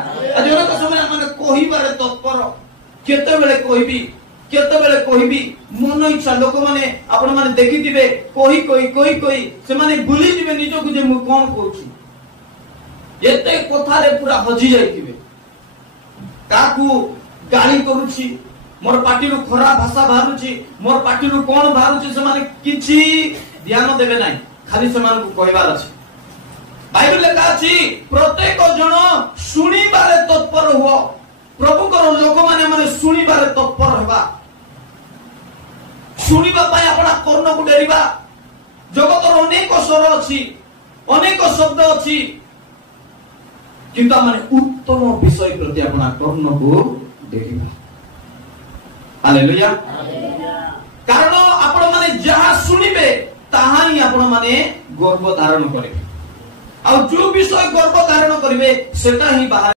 आज अनेक समय माने कहिबारे तत्पर केतेबेले कहबी मन इच्छा लोक माने आपण माने देखिथिबे कही से माने भूली जिवे निजो को जे मु कोन कहूची एते कथा रे पूरा हजी जाइथिबे काकू गाली करूची मोर पार्टी खराब भाषा बाहरुची मोर पार्टी कोन बाहरुची से माने किछि ध्यान देबे नाही खाली समान को कहबार अछि बाइबल लिखा अछि प्रत्येक जन सुनिबारे तत्पर हो प्रभु को लोक माने माने सुनिबारे तत्पर हेबा सुनिबा पाए अपना कर्ण को डेरिबा जगतर अनेक स्वर अछि अनेक शब्द अछि किंतु माने उत्तम विषय प्रति अपना कर्ण को डेरिबा हालेलुया कारण आपण माने जहा सुनिबे ताहा ही आपण माने गर्व धारण करिबे आ जो विषय गर्व धारण करिवे सेटा ही बाहर